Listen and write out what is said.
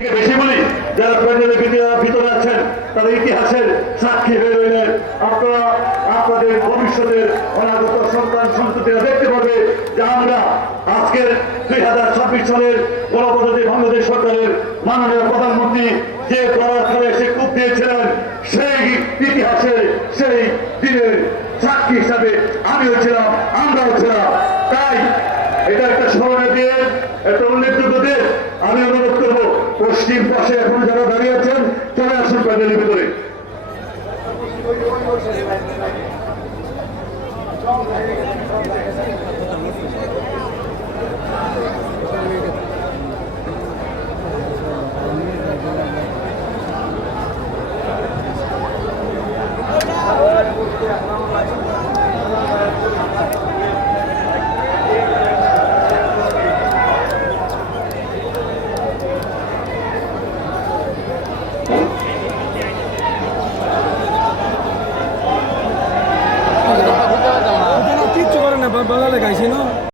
বেশি বলি, যারা প্যান্ডেলের ভিতরে আছেন তারা ইতিহাসের সাক্ষী হয়ে রইলেন। আপনারা আপনাদের ভবিষ্যতের অনাগত সন্তান সন্ততিরা দেখতে পাবে যে আমরা আজকের 2026 সালের গণপ্রজাতন্ত্রী বাংলাদেশ সরকারের মাননীয় প্রধানমন্ত্রী যে খেলে সে কূপ দিয়েছিলেন, সেই ইতিহাসের সেই দিনের সাক্ষী হিসাবে আমিও ছিলাম, আমরাও ছিলাম। তাই এটা একটা স্মরণীয় দিন, একটা উল্লেখযোগ্য দিন। আমি অনুরোধ করবো পশ্চিম পাশে এখন যারা দাঁড়িয়ে আছেন চলে আসুন প্যান্ডেলের ভিতরে। কিচ্ছু করে না বাংলা দেখাইছে না।